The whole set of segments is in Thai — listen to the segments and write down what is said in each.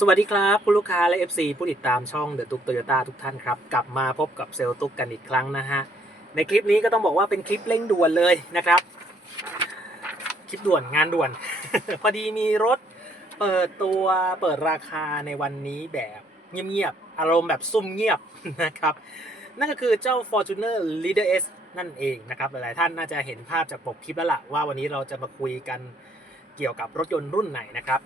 สวัสดีครับ คุณลูกค้าและ FC ผู้ติดตามช่องเดอะตุกโตโยต้าทุกท่านครับ กลับมาพบกับเซลล์ตุกกันอีกครั้งนะฮะ ในคลิปนี้ก็ต้องบอกว่าเป็นคลิปเร่งด่วนเลยนะครับ คลิปด่วนงานด่วน พอดีมีรถเปิดตัวเปิดราคาในวันนี้แบบเงียบๆ อารมณ์แบบซุ่มเงียบนะครับ นั่นก็คือเจ้า Fortuner Leader S นั่นเองนะครับ หลายๆท่านน่าจะเห็นภาพจากปกคลิปแล้วล่ะว่าวันนี้เราจะมาคุยกันเกี่ยวกับรถยนต์รุ่นไหนนะครับ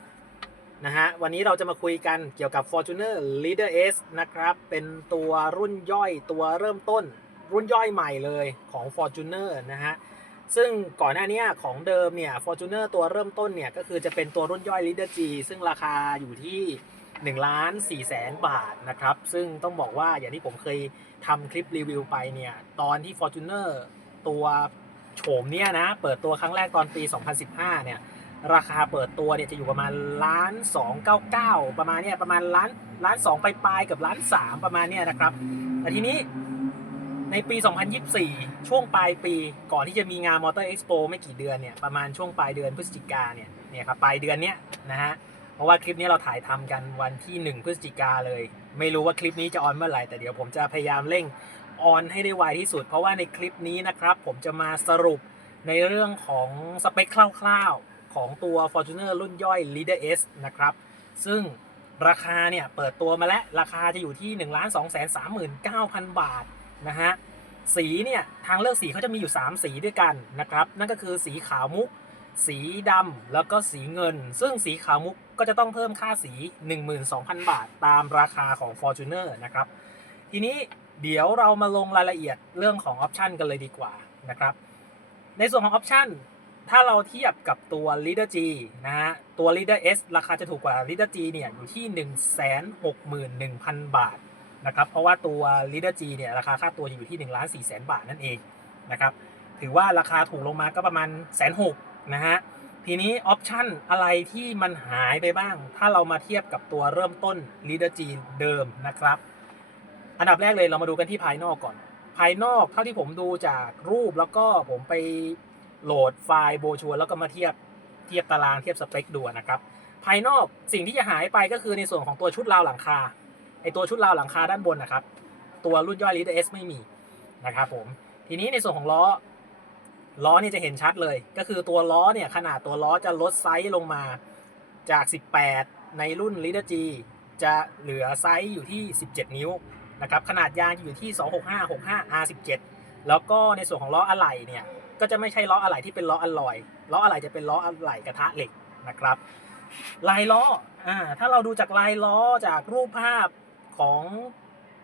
นะฮะวันนี้เราจะมาคุยกันเกี่ยวกับ Fortuner Leader S นะครับ เป็นตัวรุ่นย่อยตัวเริ่มต้น รุ่นย่อยใหม่เลยของ Fortuner นะฮะซึ่งก่อนหน้านี้ของเดิมเนี่ย Fortuner ตัวเริ่มต้นเนี่ยก็คือจะเป็นตัวรุ่นย่อย Leader G ซึ่งราคาอยู่ที่1ล้าน4แสนบาทนะครับ ซึ่งต้องบอกว่าอย่างที่ผมเคยทำคลิปรีวิวไปเนี่ย ตอนที่ Fortuner ตัวโฉมเนี่ยนะ เปิดตัวครั้งแรกตอนปี 2015 เนี่ย ราคาเปิดตัวเนี่ยจะอยู่ประมาณล้านสองเก้าเก้าประมาณเนี่ยประมาณล้านล้านสองปลายๆกับล้านสามประมาณเนี่ยนะครับแต่ทีนี้ในปี 2024 ช่วงปลายปีก่อนที่จะมีงานมอเตอร์เอ็กซ์โปไม่กี่เดือนเนี่ยประมาณช่วงปลายเดือนพฤศจิกาเนี่ยเนี่ยครับปลายเดือนเนี้ยนะฮะเพราะว่าคลิปนี้เราถ่ายทำกันวันที่ 1 พฤศจิกาเลย ไม่รู้ว่าคลิปนี้จะออนเมื่อไหร่แต่เดี๋ยวผมจะพยายามเร่งออนให้ได้ไวที่สุด เพราะว่าในคลิปนี้นะครับผมจะมาสรุปในเรื่องของสเปคคร่าวๆ ของตัว Fortuner รุ่นย่อย Leader S นะครับ ซึ่งราคาเนี่ยเปิดตัวมาแล้ว ราคาจะอยู่ที่ 1 2 3 9 0 0 0 บาทนะฮะ สีเนี่ยทางเลือกสีเขาจะมีอยู่ 3 สีด้วยกันนะครับ นั่นก็คือสีขาวมุก สีดำแล้วก็สีเงิน ซึ่งสีขาวมุกก็จะต้องเพิ่มค่าสี 12,000 บาท ตามราคาของ Fortuner นะครับ ทีนี้เดี๋ยวเรามาลงรายละเอียดเรื่องของออปชันกันเลยดีกว่านะครับ ในส่วนของออปชัน ถ้าเราเทียบกับตัว Leader G นะฮะ ตัว Leader S ราคาจะถูกกว่า Leader G เนี่ยอยู่ที่ 161,000 บาทนะครับ เพราะว่าตัว Leader G เนี่ยราคาค่าตัวอยู่ที่1 4 0 0 0 0บาทนั่นเองนะครับ ถือว่าราคาถูกลงมาก็ประมาณแสนหกนะฮะ ทีนี้ออปชันอะไรที่มันหายไปบ้าง ถ้าเรามาเทียบกับตัวเริ่มต้น Leader G เดิมนะครับ อันดับแรกเลยเรามาดูกันที่ภายนอกก่อน ภายนอกเท่าที่ผมดูจากรูปแล้วก็ผมไป โหลดไฟล์โบชัวแล้วก็มาเทียบเทียบตารางเทียบสเปคดูนะครับ ภายนอกสิ่งที่จะหายไปก็คือในส่วนของตัวชุดราวหลังคาไอตัวชุดราวหลังคาด้านบนนะครับ ตัวรุ่นย่อย Leader S ไม่มีนะครับผมทีนี้ในส่วนของล้อล้อนี่จะเห็นชัดเลย ก็คือตัวล้อเนี่ยขนาดตัวล้อจะลดไซส์ลงมาจาก 18 ในรุ่น Leader G จะเหลือไซส์อยู่ที่ 17 นิ้วนะครับขนาดยางจะอยู่ที่ 265 65 R17 แล้วก็ในส่วนของล้ออะไหล่เนี่ย ก็จะไม่ใช่ล้ออะไหล่ที่เป็นล้ออะลอย ล้ออะไหล่จะเป็นล้ออะไหล่กระทะเหล็กนะครับ ลายล้ออ่าถ้าเราดูจากลายล้อจากรูปภาพของ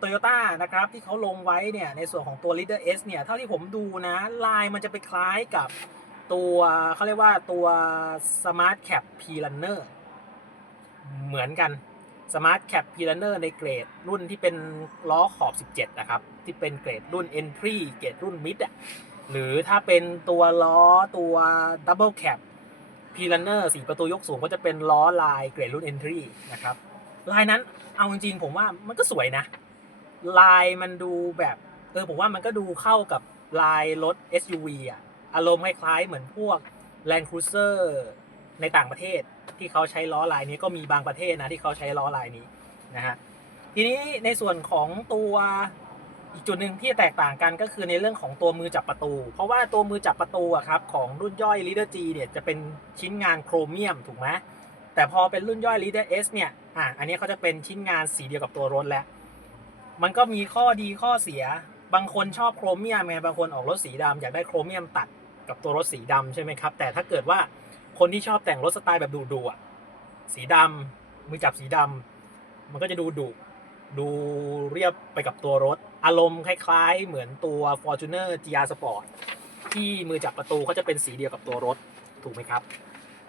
Toyota นะครับที่เขาลงไว้เนี่ยในส่วนของตัว Leader S เนี่ยเท่าที่ผมดูนะลายมันจะไปคล้ายกับตัวเขาเรียกว่าตัว Smart Cap P Runner เหมือนกัน Smart Cap P Runner ในเกรดรุ่นที่เป็นล้อขอบ 17 นะครับ ที่เป็นเกรดรุ่น Entry เกรดรุ่น Mid อะ หรือถ้าเป็นตัวล้อตัว Double Cap P Runner สีประตูยกสูงก็จะเป็นล้อลายเกรดรุ่น Entry นะครับลายนั้นเอาจริงๆผมว่ามันก็สวยนะ ลายมันดูแบบเออผมว่ามันก็ดูเข้ากับลายรถ SUV อะอารมณ์คล้ายๆเหมือนพวก Land Cruiser ในต่างประเทศที่เขาใช้ล้อลายนี้ก็มีบางประเทศนะที่เขาใช้ล้อลายนี้นะฮะทีนี้ในส่วนของตัว อีกจุดหนึ่งที่แตกต่างกันก็คือในเรื่องของตัวมือจับประตู เพราะว่าตัวมือจับประตูอะครับของรุ่นย่อย Leader G เนี่ยจะเป็นชิ้นงานโครเมียมถูกไหมแต่พอเป็นรุ่นย่อย Leader S เนี่ยอะอันนี้เขาจะเป็นชิ้นงานสีเดียวกับตัวรถแล้ว มันก็มีข้อดีข้อเสียบางคนชอบโครเมียมไงบางคนออกรถสีดำอยากได้โครเมียมตัดกับตัวรถสีดำใช่ไหมครับ แต่ถ้าเกิดว่าคนที่ชอบแต่งรถสไตล์แบบดุๆอะสีดำมือจับสีดำมันก็จะดูดุดูเรียบไปกับตัวรถ อารมณ์คล้ายๆ เหมือนตัว Fortuner GR Sport ที่มือจับประตูเขาจะเป็นสีเดียวกับตัวรถถูกไหมครับ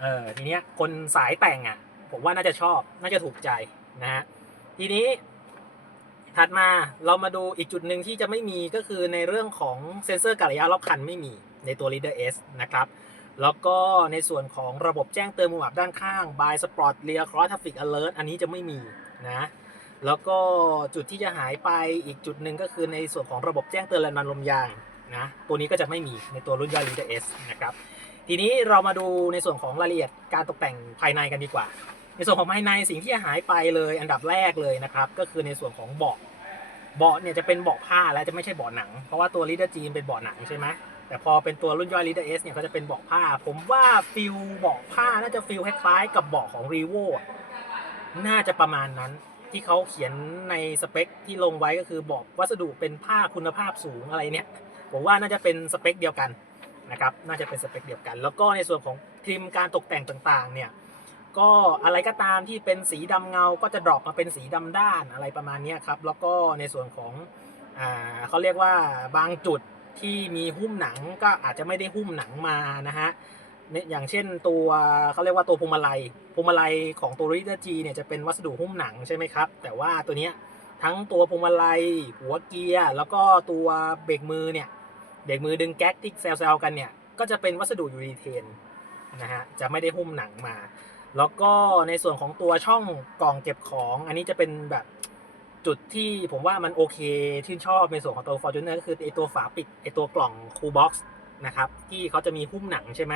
เออทีเนี้ยคนสายแต่งอะ ผมว่าน่าจะชอบน่าจะถูกใจนะฮะทีนี้ถัดมาเรามาดูอีกจุดหนึ่งที่จะไม่มีก็คือในเรื่องของเซ็นเซอร์กรระยะรอบคันไม่มีในตัว Leader S นะครับ แล้วก็ในส่วนของระบบแจ้งเตือนมุมอับด้านข้าง by Sport Rear Cross Traffic Alert อันนี้จะไม่มีนะ แล้วก็จุดที่จะหายไปอีกจุดหนึ่งก็คือในส่วนของระบบแจ้งเตือนแรงดันลมยางนะตัวนี้ก็จะไม่มีในตัวรุ่นย่อย Leader S นะครับทีนี้เรามาดูในส่วนของรายละเอียดการตกแต่งภายในกันดีกว่า ในส่วนของภายในสิ่งที่หายไปเลยอันดับแรกเลยนะครับก็คือในส่วนของเบาะเบาะเนี่ยจะเป็นเบาะผ้าแล้วจะไม่ใช่เบาะหนัง เพราะว่าตัว Leader G เป็นเบาะหนังใช่ไหมแต่พอเป็นตัวรุ่นย่อย Leader S เอสเนี่ยเขาจะเป็นเบาะผ้า ผมว่าฟิลเบาะผ้าน่าจะฟิลคล้ายๆกับเบาะของ r e v o น่าจะประมาณนั้น ที่เขาเขียนในสเปคที่ลงไว้ก็คือบอกวัสดุเป็นผ้าคุณภาพสูงอะไรเนี่ยผมว่าน่าจะเป็นสเปคเดียวกันนะครับน่าจะเป็นสเปคเดียวกัน แล้วก็ในส่วนของทริมการตกแต่งต่างๆเนี่ยก็อะไรก็ตามที่เป็นสีดำเงาก็จะดรอปมาเป็นสีดำด้านอะไรประมาณนี้ครับแล้วก็ในส่วนของอ่าเขาเรียกว่าบางจุดที่มีหุ้มหนังก็อาจจะไม่ได้หุ้มหนังมานะฮะ อย่างเช่นตัวเขาเรียกว่าตัวพวงมาลัยพวงมาลัยของตัว r e a d e r G เนี่ยจะเป็นวัสดุหุ้มหนังใช่ไหมครับ แต่ว่าตัวเนี้ยทั้งตัวพวงมาลัยหัวเกียร์แล้วก็ตัวเบรกมือเนี่ยเบรกมือดึงแก๊กที่แซลๆกันเนี่ยก็จะเป็นวัสดุยูรีเทนนะฮะจะไม่ได้หุ้มหนังมา แล้วก็ในส่วนของตัวช่องกล่องเก็บของ อันนี้จะเป็นแบบจุดที่ผมว่ามันโอเคที่นชอบในส่วนของตัว Fortuner ก็คือไอตัวฝาปิดไอตัวกล่อง Cool Box นะครับที่เขาจะมีหุ้มหนังใช่ไหม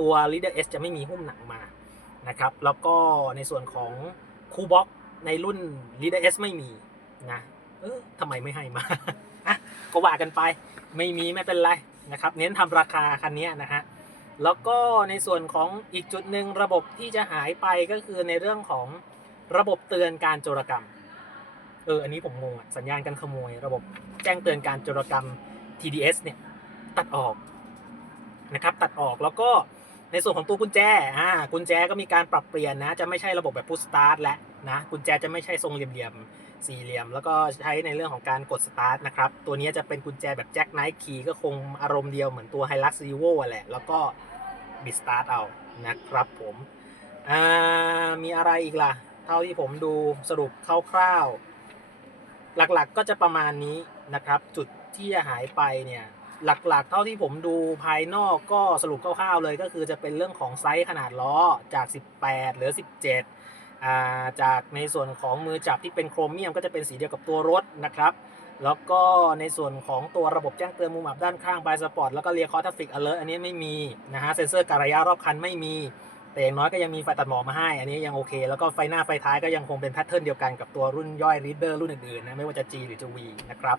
ตัว Leader S จะไม่มีหุ้มหนังมานะครับ แล้วก็ในส่วนของ Cool Box ในรุ่น Leader S ไม่มีนะเออทำไมไม่ให้มาอะก็ว่ากันไปไม่มีไม่เป็นไรนะครับ เน้นทำราคาคันนี้นะฮะแล้วก็ในส่วนของอีกจุดหนึ่งระบบที่จะหายไปก็คือในเรื่องของระบบเตือนการโจรกรรม เออ อันนี้ผมงงอะสัญญาณการขโมย ระบบแจ้งเตือนการโจรกรรม TDS เนี่ย ตัดออกนะครับ ตัดออกแล้วก็ ในส่วนของตัวกุญแจอ่ากุญแจก็มีการปรับเปลี่ยนนะ จะไม่ใช่ระบบแบบพุชสตาร์ทแล้วนะกุญแจจะไม่ใช่ทรงเหลี่ยมๆสี่เหลี่ยม แล้วก็ใช้ในเรื่องของการกดสตาร์ทนะครับ ตัวนี้จะเป็นกุญแจแบบแจ็คไนท์คีย์ก็คงอารมณ์เดียวเหมือนตัว Hilux Evo อะแหละ แล้วก็บิดสตาร์ทเอานะครับผมอ่ามีอะไรอีกล่ะ เท่าที่ผมดูสรุปคร่าวๆหลักๆก็จะประมาณนี้นะครับ จุดที่จะหายไปเนี่ย หลักๆ เท่าที่ผมดูภายนอกก็สรุปคร่าวๆเลยก็คือจะเป็นเรื่องของไซส์ขนาดล้อจาก 18เหลือ 17อ่าจากในส่วนของมือจับที่เป็นโครเมียมก็จะเป็นสีเดียวกับตัวรถนะครับ แล้วก็ในส่วนของตัวระบบแจ้งเตือนมุมอับด้านข้างบายสปอร์ตแล้วก็เรียคอร์ทฟิกอเลอร์อันนี้ไม่มีนะฮะเซ็นเซอร์การระยะรอบคันไม่มี แต่อย่างน้อยก็ยังมีไฟตัดหมอกมาให้ อันนี้ยังโอเค แล้วก็ไฟหน้าไฟท้ายก็ยังคงเป็นแพทเทิร์นเดียวกันกับตัวรุ่นย่อย Reader รุ่นอื่นๆนะไม่ว่าจะ G หรือจะ V นะครับ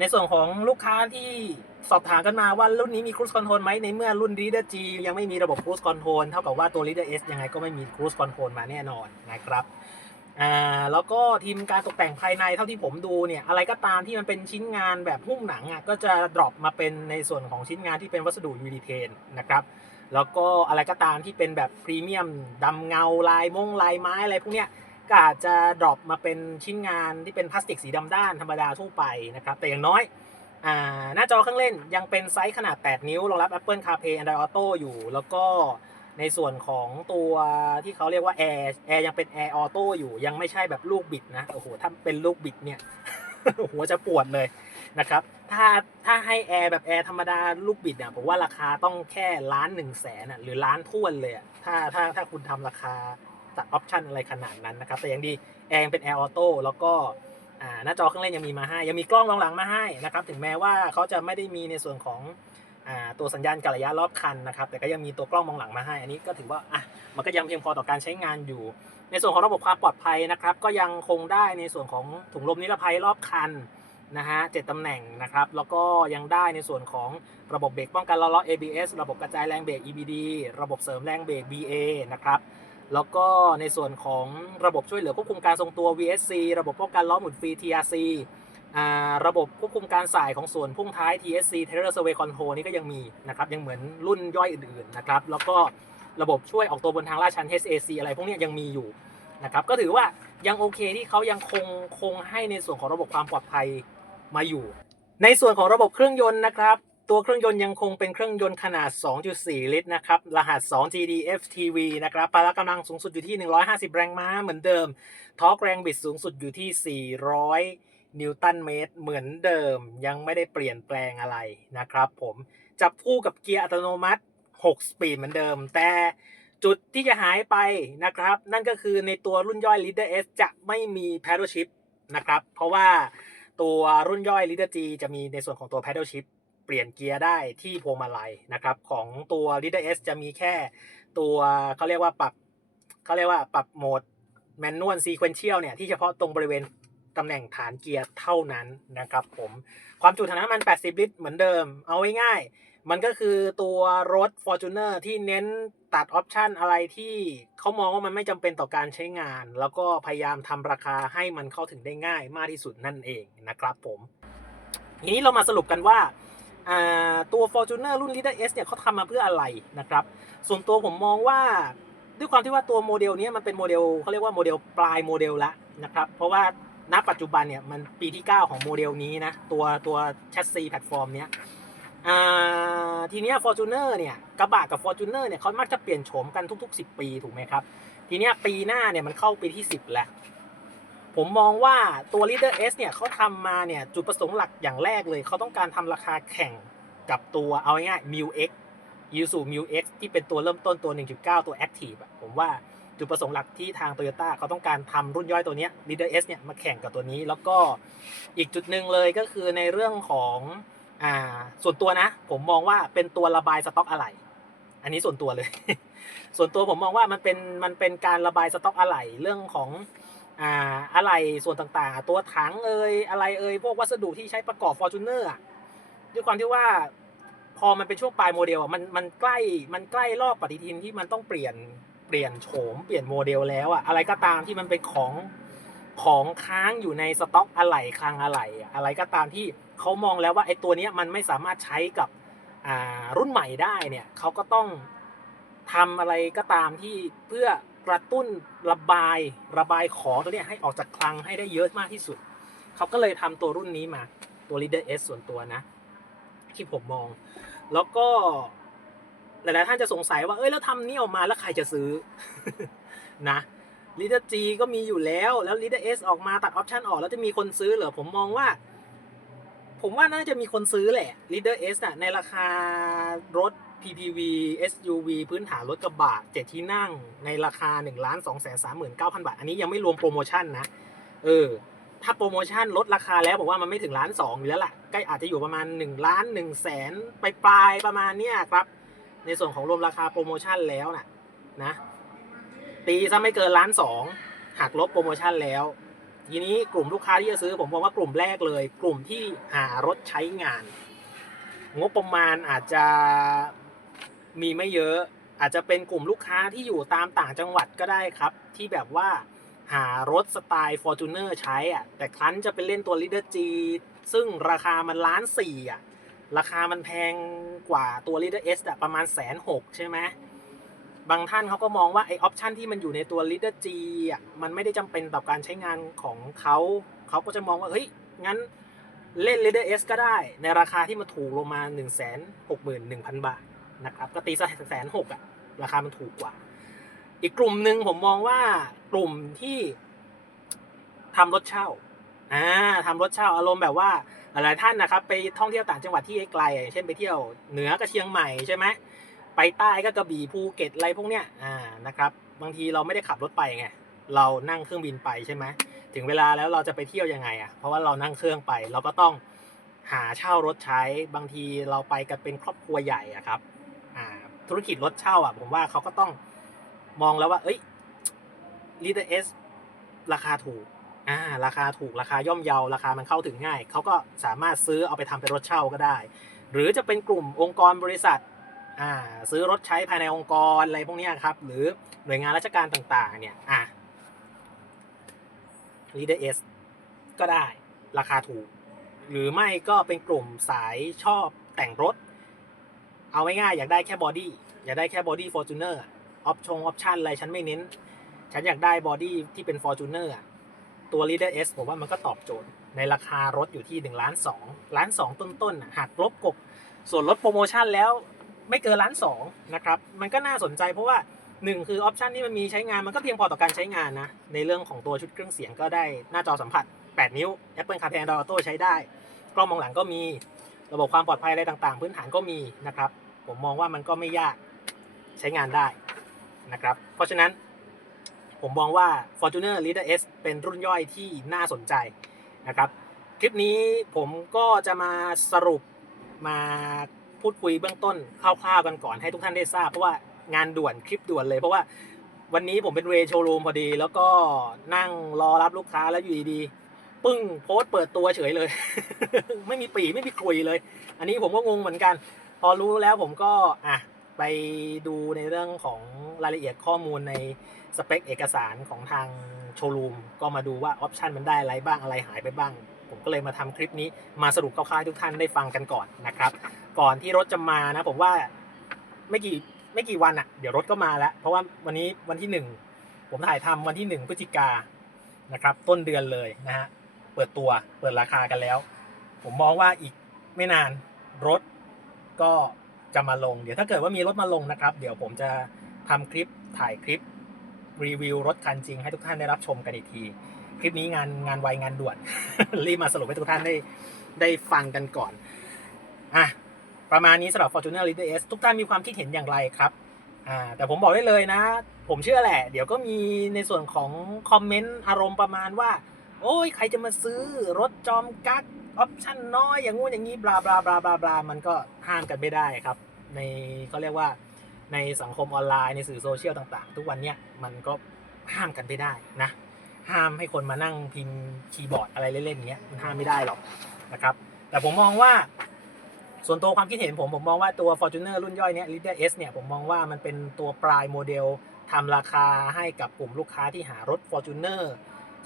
ในส่วนของลูกค้าที่สอบถามกันมาว่ารุ่นนี้มี Cruise Control ไหมในเมื่อรุ่น Reader G ยังไม่มีระบบ Cruise Control เท่ากับว่าตัว Reader S ยังไงก็ไม่มี Cruise Control มาแน่นอนนะครับอ่าแล้วก็ทีมการตกแต่งภายในเท่าที่ผมดูเนี่ยอะไรก็ตามที่มันเป็นชิ้นงานแบบหุ้มหนังอะก็จะดรอปมาเป็นในส่วนของชิ้นงานที่เป็นวัสดุยูรีเทนนะครับแล้วก็อะไรก็ตามที่เป็นแบบพรีเมียมดำเงาลายมงลายไม้อะไรพวกเนี้ย ก็อาจจะดรอปมาเป็นชิ้นงานที่เป็นพลาสติกสีดำด้านธรรมดาทั่วไปนะครับ แต่อย่างน้อยอหน้าจอเครื่องเล่นยังเป็นไซส์ขนาด 8 นิ้ว รองรับ Apple CarPlay Android Auto อยู่ แล้วก็ในส่วนของตัวที่เขาเรียกว่า Air Air ยังเป็น Air Auto อยู่ยังไม่ใช่แบบลูกบิดนะ โอ้โห ถ้าเป็นลูกบิดเนี่ย หัวจะปวดเลยนะครับ ถ้าถ้าให้แอร์แบบแอร์ธรรมดาลูกบิดเนี่ยผมว่าราคาต้องแค่ล้านหนึ่งแสนหรือล้านท้วนเลย ถ้าถ้าถ้าคุณทำราคา ตัดออปชันอะไรขนาดนั้นนะครับ แต่ยังดีแอร์เป็นแอร์ออโต้แล้วก็หน้าจอเครื่องเล่นยังมีมาให้ ยังมีกล้องมองหลังมาให้นะครับ ถึงแม้ว่าเขาจะไม่ได้มีในส่วนของตัวสัญญาณการระยะรอบคันนะครับ แต่ก็ยังมีตัวกล้องมองหลังมาให้ อันนี้ก็ถือว่าอะมันก็ยังเพียงพอต่อการใช้งานอยู่ ในส่วนของระบบความปลอดภัยนะครับ ก็ยังคงได้ในส่วนของถุงลมนิรภัยรอบคันนะฮะเจ็ดตำแหน่งนะครับ แล้วก็ยังได้ในส่วนของระบบเบรกป้องกันล้อล้อ ABS ระบบกระจายแรงเบรก EBD ระบบเสริมแรงเบรก BA นะครับ แล้วก็ในส่วนของระบบช่วยเหลือควบคุมการทรงตัว VSC ระบบป้องกันล้อหมุนฟรี TRC ระบบควบคุมการสายของส่วนพุ่งท้าย TSC Terror Survey Control นี่ก็ยังมีนะครับ ยังเหมือนรุ่นย่อยอื่นๆนะครับ แล้วก็ระบบช่วยออกตัวบนทางลาดชัน HAC อะไรพวกนี้ยังมีอยู่นะครับ ก็ถือว่ายังโอเคที่เขายังคงคงให้ในส่วนของระบบความปลอดภัยมาอยู่ ในส่วนของระบบเครื่องยนต์นะครับ ตัวเครื่องยนต์ยังคงเป็นเครื่องยนต์ขนาด 2.4 ลิตรนะครับ รหัส 2 GDFTV นะครับ พละกำลังสูงสุดอยู่ที่ 150 แรงม้าเหมือนเดิม ทอร์กแรงบิดสูงสุดอยู่ที่ 400 นิวตันเมตรเหมือนเดิม ยังไม่ได้เปลี่ยนแปลงอะไรนะครับผม จับคู่กับเกียร์อัตโนมัติ 6 สปีดเหมือนเดิม แต่จุดที่จะหายไปนะครับ นั่นก็คือในตัวรุ่นย่อย Leader S จะไม่มี paddle shift นะครับ เพราะว่าตัวรุ่นย่อย Leader G จะมีในส่วนของตัว paddle shift เปลี่ยนเกียร์ได้ที่พวงมาลัยนะครับ ของตัว Leader S จะมีแค่ตัวเขาเรียกว่าปรับเขาเรียกว่าปรับโหมดแมนนวลซีเควนเชียลเนี่ยที่เฉพาะตรงบริเวณตำแหน่งฐานเกียร์เท่านั้นนะครับผมความจุถังน้ำมัน 80 ลิตร เหมือนเดิม เอาไว้ง่ายๆมันก็คือตัวรถ Fortuner ที่เน้นตัดออปชันอะไรที่เขามองว่ามันไม่จำเป็นต่อการใช้งาน แล้วก็พยายามทำราคาให้มันเข้าถึงได้ง่ายมากที่สุดนั่นเองนะครับผม ทีนี้เรามาสรุปกันว่า ตัว Fortuner รุ่น Leader S เนี่ยเขาทำมาเพื่ออะไรนะครับ ส่วนตัวผมมองว่าด้วยความที่ว่าตัวโมเดลนี้มันเป็นโมเดลเขาเรียกว่าโมเดลปลายโมเดลละนะครับ เพราะว่าณปัจจุบันเนี่ยมันปีที่ 9 ของโมเดลนี้นะ ตัวตัวแชสซีแพลตฟอร์มเนี้ยทีเนี้ย Fortuner เนี่ยกระบะกับ Fortuner เนี่ยเขามักจะเปลี่ยนโฉมกันทุก ๆ 10 ปีถูกไหมครับ ทีเนี้ยปีหน้าเนี่ยมันเข้าปีที่ 10 แล้ว ผมมองว่าตัว Leader S เนี่ยเขาทำมาเนี่ยจุดประสงค์หลักอย่างแรกเลย เขาต้องการทำราคาแข่งกับตัวเอาง่ายๆ Mu X u s u Mu X ที่เป็นตัวเริ่มต้นตัว 1.9 ตัว Active อะผมว่าจุดประสงค์หลักที่ทาง Toyota เขาต้องการทำรุ่นย่อยตัวเนี้ย Leader S เนี่ยมาแข่งกับตัวนี้ แล้วก็อีกจุดหนึ่งเลยก็คือในเรื่องของอ่าส่วนตัวนะ ผมมองว่าเป็นตัวระบายสต็อกอะไหล่อันนี้ส่วนตัวเลย ส่วนตัวผมมองว่ามันเป็นมันเป็นการระบายสต็อกอะไหล่เรื่องของ อ่าอะไรส่วนต่างๆ ตัวถังเอ่ยอะไรเอ่ยพวกวัสดุที่ใช้ประกอบ Fortuner อะด้วยความที่ว่าพอมันเป็นช่วงปลายโมเดลอะมันมันใกล้มันใกล้รอบปฏิทินที่มันต้องเปลี่ยนเปลี่ยนโฉมเปลี่ยนโมเดลแล้วอะอะไรก็ตามที่มันเป็นของของค้างอยู่ในสต็อกอะไหล่คลังอะไหล่อะไรก็ตามที่เขามองแล้วว่าไอ้ตัวเนี้ยมันไม่สามารถใช้กับอ่ารุ่นใหม่ได้เนี่ยเขาก็ต้องทำอะไรก็ตามที่เพื่อ กระตุ้นระบายระบายของตัวเนี้ยให้ออกจากคลังให้ได้เยอะมากที่สุด เขาก็เลยทำตัวรุ่นนี้มาตัว Leader S ส่วนตัวนะ ที่ผมมอง แล้วก็หลายๆท่านจะสงสัยว่า เอ้ย แล้วทำนี่ออกมาแล้วใครจะซื้อ นะ Leader G ก็มีอยู่แล้ว แล้ว Leader S ออกมาตัดออปชันออก แล้วจะมีคนซื้อเหรอ ผมมองว่า ผมว่าน่าจะมีคนซื้อแหละ Leader S อะในราคารถ PPV SUV พื้นฐานรถกระบะเจ็ดที่นั่งในราคา1 2 3 3 9 0 0 0บาท อันนี้ยังไม่รวมโปรโมชั่นนะ เออ ถ้าโปรโมชั่นลดราคาแล้วบอกว่ามันไม่ถึงล้านสองอยู่แล้วล่ะใกล้อาจจะอยู่ประมาณ1ล้าน1แสนไปปลายๆประมาณเนี้ยครับ ในส่วนของรวมราคาโปรโมชั่นแล้วน่ะนะตีซะไม่เกินล้านสองหักลบโปรโมชั่นแล้ว ทีนี้กลุ่มลูกค้าที่จะซื้อผมมองว่ากลุ่มแรกเลย กลุ่มที่หารถใช้งาน งบประมาณอาจจะ มีไม่เยอะอาจจะเป็นกลุ่มลูกค้าที่อยู่ตามต่างจังหวัดก็ได้ครับ ที่แบบว่าหารถสไตล์ Fortuner ใช้อะแต่ครั้นจะไปเล่นตัว Leader G ซึ่งราคามันล้านสี่อะราคามันแพงกว่าตัว Leader S อะประมาณแสนหกใช่ไหมบางท่านเขาก็มองว่าไอออปชันที่มันอยู่ในตัว Leader G อะมันไม่ได้จำเป็นต่อการใช้งานของเขาเขาก็จะมองว่าเฮ้ยงั้นเล่น Leader S ก็ได้ในราคาที่มันถูกลงมา 1 6 1 0 0 0 บาท นะครับก็ตีซะแสนหกอะราคามันถูกกว่า อีกกลุ่มหนึ่งผมมองว่ากลุ่มที่ทำรถเช่าอ่าทำรถเช่าอารมณ์แบบว่าหลายท่านนะครับ ไปท่องเที่ยวต่างจังหวัดที่ไกลอย่างเช่นไปเที่ยวเหนือกับเชียงใหม่ใช่ไหมไปใต้ก็กระบี่ภูเก็ตอะไรพวกเนี้ยอ่านะครับ บางทีเราไม่ได้ขับรถไปไงเรานั่งเครื่องบินไปใช่ไหมถึงเวลาแล้วเราจะไปเที่ยวยังไงอะเพราะว่าเรานั่งเครื่องไป เราก็ต้องหาเช่ารถใช้บางทีเราไปกันเป็นครอบครัวใหญ่อะครับ ธุรกิจรถเช่าอะผมว่าเขาก็ต้องมองแล้วว่า เอ้ย Leader S ราคาถูกอ่าราคาถูกราคาย่อมเยาราคามันเข้าถึงง่าย เขาก็สามารถซื้อเอาไปทำเป็นรถเช่าก็ได้ หรือจะเป็นกลุ่มองค์กรบริษัทอ่าซื้อรถใช้ภายในองค์กรอะไรพวกนี้ครับ หรือหน่วยงานราชการต่างๆ เนี่ยอะ Leader S ก็ได้ราคาถูก หรือไม่ก็เป็นกลุ่มสายชอบแต่งรถ เอาง่ายๆอยากได้แค่บอดี้อยากได้แค่บอดี้ Fortuner อร์ออปชงออปชันอะไรฉันไม่เน้น ฉันอยากได้บอดี้ที่เป็น Fortuner อะตัว Leader S ผมว่ามันก็ตอบโจทย์ ในราคารถอยู่ที่1ล้าน2ล้าน2ต้นๆน่ะหักลบกบ ส่วนลดโปรโมชั่นแล้วไม่เกินล้านสองนะครับ มันก็น่าสนใจเพราะว่าหนึ่งคือออปชันที่มันมีใช้งานมันก็เพียงพอต่อการใช้งานนะ ในเรื่องของตัวชุดเครื่องเสียงก็ได้หน้าจอสัมผัส 8 นิ้ว Apple CarPlay Android Auto ใช้ได้ กล้องมองหลังก็มี ระบบความปลอดภัยอะไรต่างๆ พื้นฐานก็มีนะครับ ผมมองว่ามันก็ไม่ยากใช้งานได้นะครับ เพราะฉะนั้นผมมองว่า Fortuner Leader S เป็นรุ่นย่อยที่น่าสนใจนะครับ คลิปนี้ผมก็จะมาสรุปมาพูดคุยเบื้องต้นคร่าวๆกันก่อนให้ทุกท่านได้ทราบ เพราะว่างานด่วนคลิปด่วนเลย เพราะว่าวันนี้ผมเป็นเวโชว์รูมพอดี แล้วก็นั่งรอรับลูกค้าแล้วอยู่ดีๆ ปึ้งโพสเปิดตัวเฉยเลย ไม่มีปีไม่มีคุยเลย อันนี้ผมก็งงเหมือนกัน พอรู้แล้วผมก็อะไปดูในเรื่องของรายละเอียดข้อมูลในสเปคเอกสารของทางโชว์รูมก็มาดูว่าออปชันมันได้อะไรบ้างอะไรหายไปบ้าง ผมก็เลยมาทำคลิปนี้มาสรุปคร่าวๆทุกท่านได้ฟังกันก่อนนะครับ ก่อนที่รถจะมานะผมว่าไม่กี่ไม่กี่วันอะ่ะเดี๋ยวรถก็มาแล้ว เพราะว่าวันนี้วันที่หนึ่งผมถ่ายทำวันที่หนึ่งพฤศจิกานะครับต้นเดือนเลยนะฮะ เปิดตัวเปิดราคากันแล้ว ผมมองว่าอีกไม่นานรถก็จะมาลง เดี๋ยวถ้าเกิดว่ามีรถมาลงนะครับ เดี๋ยวผมจะทำคลิปถ่ายคลิปรีวิวรถคันจริงให้ทุกท่านได้รับชมกันอีกที คลิปนี้งานงานไวงานด่วน รีบมาสรุปให้ทุกท่านได้ได้ฟังกันก่อนอะประมาณนี้สำหรับ Fortuner Leader S ทุกท่านมีความคิดเห็นอย่างไรครับอ่าแต่ผมบอกได้เลยนะ ผมเชื่อแหละ เดี๋ยวก็มีในส่วนของคอมเมนต์อารมณ์ประมาณว่า โอ้ยใครจะมาซื้อรถจอมกักออปชั่นน้อยอย่างงู้นอย่างนี้บลาบลาบลาบลาบลามันก็ห้ามกันไม่ได้ครับ ในเขาเรียกว่าในสังคมออนไลน์ในสื่อโซเชียลต่างๆ ทุกวันเนี้ยมันก็ห้ามกันไม่ได้นะ ห้ามให้คนมานั่งพิมพ์คีย์บอร์ดอะไรเล่นๆอย่างเงี้ยมันห้ามไม่ได้หรอกนะครับ แต่ผมมองว่าส่วนตัวความคิดเห็นผม ผมมองว่าตัว Fortuner รุ่นย่อยเนี้ย Leader S เนี่ยผมมองว่ามันเป็นตัวปลายโมเดลทำราคาให้กับกลุ่มลูกค้าที่หารถ Fortuner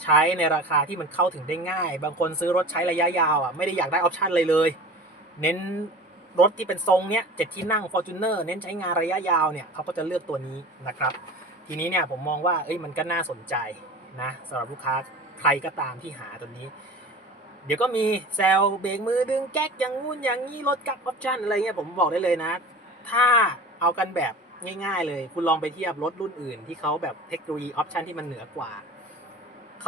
ใช้ในราคาที่มันเข้าถึงได้ง่าย บางคนซื้อรถใช้ระยะยาวอะไม่ได้อยากได้ออปชันเลยเลย เน้นรถที่เป็นทรงเนี้ยเจ็ดที่นั่ง Fortuner เน้นใช้งานระยะยาวเนี่ยเขาก็จะเลือกตัวนี้นะครับ ทีนี้เนี่ยผมมองว่าเอ้ยมันก็น่าสนใจนะสำหรับลูกค้าใครก็ตามที่หาตัวนี้ เดี๋ยวก็มีแซลเบรกมือดึงแก๊กอย่างงู้นอย่างนี้รถกับออปชันอะไรเงี้ยผมบอกได้เลยนะ ถ้าเอากันแบบง่าย ๆ เลย คุณลองไปเทียบรถรุ่นอื่น ที่เขาแบบเทคโนโลยีออปชันที่มันเหนือกว่า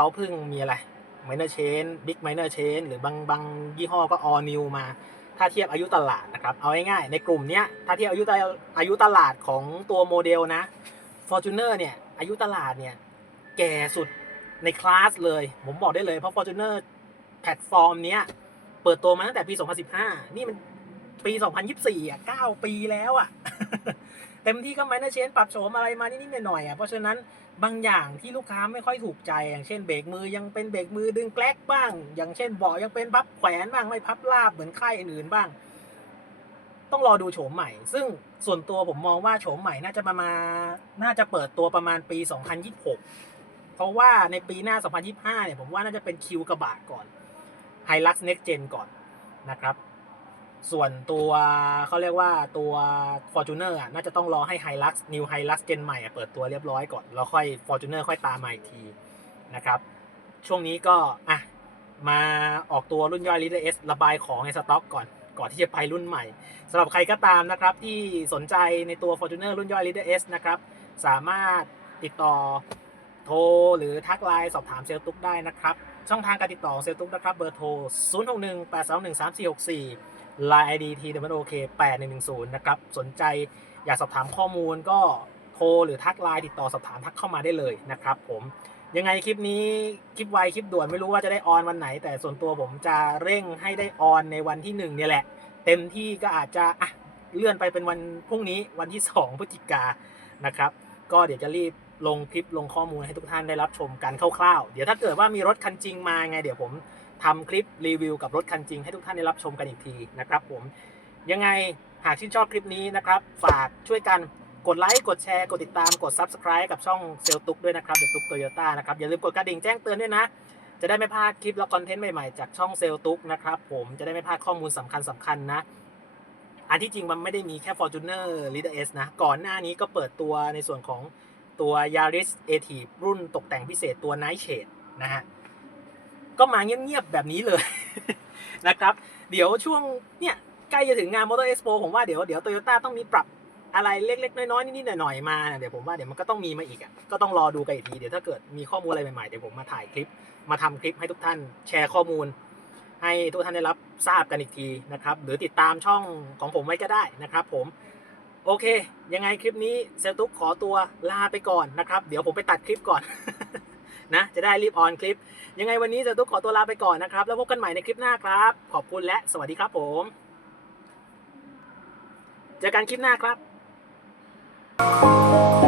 เขาเพิ่งมีอะไร minor chain big minor chain หรือบางบางยี่ห้อก็ all new มา ถ้าเทียบอายุตลาดนะครับ เอาง่ายๆในกลุ่มเนี้ย ถ้าเทียบอายุตาดอายุตลาดของตัวโมเดลนะ Fortuner เนี่ย อายุตลาดเนี่ย แก่สุดในคลาสเลย ผมบอกได้เลย เพราะ Fortuner แพลตฟอร์มเนี้ย เปิดตัวมาตั้งแต่ปี 2015 นี่มันปี 2024 อะ 9 ปีแล้วอะ เต็มที่ก็ไม่น่าเชนปรับโฉมอะไรมานิดๆหน่อยๆอะ เพราะฉะนั้น บางอย่างที่ลูกค้าไม่ค่อยถูกใจ อย่างเช่นเบรกมือยังเป็นเบรกมือดึงแกลกบ้าง อย่างเช่นเบาะยังเป็นพับแขวนบ้างไม่พับราบเหมือนค่ายอื่นๆบ้าง ต้องรอดูโฉมใหม่ ซึ่งส่วนตัวผมมองว่าโฉมใหม่น่าจะประมาณน่าจะเปิดตัวประมาณปี 2026 เพราะว่าในปีหน้า 2025 เนี่ยผมว่าน่าจะเป็นคิวกระบะก่อน Hilux Next Gen ก่อนนะครับ ส่วนตัวเขาเรียกว่าตัว Fortuner อะน่าจะต้องรอให้ Hilux New Hilux Gen ใหม่เปิดตัวเรียบร้อยก่อน แล้วค่อย Fortuner ค่อยตามมาอีกทีนะครับ ช่วงนี้ก็อะมาออกตัวรุ่นย่อย Leader S ระบายของในสต็อกก่อน ก่อนที่จะไปรุ่นใหม่สำหรับใครก็ตามนะครับ ที่สนใจในตัว Fortuner รุ่นย่อย Leader S นะครับ สามารถติดต่อโทรหรือทักไลน์สอบถามเซลล์ตุ๊กได้นะครับ ช่องทางการติดต่อเซลล์ตุ๊กนะครับเบอร์โทร 0 6 1 8 2 1 3 4 6 4 Line ID T W O K 8 1 1 0นะครับ สนใจอยากสอบถามข้อมูลก็โทรหรือทักไลน์ติดต่อสอบถามทักเข้ามาได้เลยนะครับผมยังไงคลิปนี้คลิปไวคลิปด่วนไม่รู้ว่าจะได้ออนวันไหน แต่ส่วนตัวผมจะเร่งให้ได้ออนในวันที่หนึ่งเนี่ยแหละ เต็มที่ก็อาจจะอะเลื่อนไปเป็นวันพรุ่งนี้วันที่ 2พฤศจิกานะครับก็เดี๋ยวจะรีบลงคลิปลงข้อมูลให้ทุกท่านได้รับชมกันคร่าวๆ เดี๋ยวถ้าเกิดว่ามีรถคันจริงมาไง เดี๋ยวผม ทำคลิปรีวิวกับรถคันจริงให้ทุกท่านได้รับชมกันอีกทีนะครับผมยังไงหากชื่นชอบคลิปนี้นะครับ ฝากช่วยกันกดไลค์กดแชร์กดติดตามกด Subscribe กับช่องเซลตุกด้วยนะครับเดตุกโตโยต้านะครับอย่าลืมกดกระดิ่งแจ้งเตือนด้วยนะ จะได้ไม่พลาดคลิปและคอนเทนต์ใหม่ๆ จากช่องเซลตุกนะครับผมจะได้ไม่พลาดข้อมูลสำคัญสคัญนะ อันที่จริงมันไม่ได้มีแค่ Fortuner Leader S นะ ก่อนหน้านี้ก็เปิดตัวในส่วนของตัว Yaris a t i v รุ่นตกแต่งพิเศษตัว Night Shade นะฮะ ก็มาเงียบๆแบบนี้เลย นะครับ เดี๋ยวช่วงเนี่ยใกล้จะถึงงาน Motor Expo ผมว่าเดี๋ยวเดี๋ยวโตโยต้าต้องมีปรับอะไรเล็ก ๆ น้อยๆนิดๆหน่อยๆมาเดี๋ยวผมว่าเดี๋ยวมันก็ต้องมีมาอีกอะก็ต้องรอดูกันอีกทีเดี๋ยวถ้าเกิดมีข้อมูลอะไรใหม่ๆเดี๋ยวผมมาถ่ายคลิปมาทำคลิปให้ทุกท่านแชร์ข้อมูล ให้ทุกท่านได้รับทราบกันอีกทีนะครับ หรือติดตามช่องของผมไว้ก็ได้นะครับ ผมโอเค ยังไงคลิปนี้เซลตุกขอตัวลาไปก่อนนะครับ เดี๋ยวผมไปตัดคลิปก่อน นะจะได้รีบออนคลิป ยังไงวันนี้จะตุกขอตัวลาไปก่อนนะครับ แล้วพบกันใหม่ในคลิปหน้าครับ ขอบคุณและสวัสดีครับผมเจอกันคลิปหน้าครับ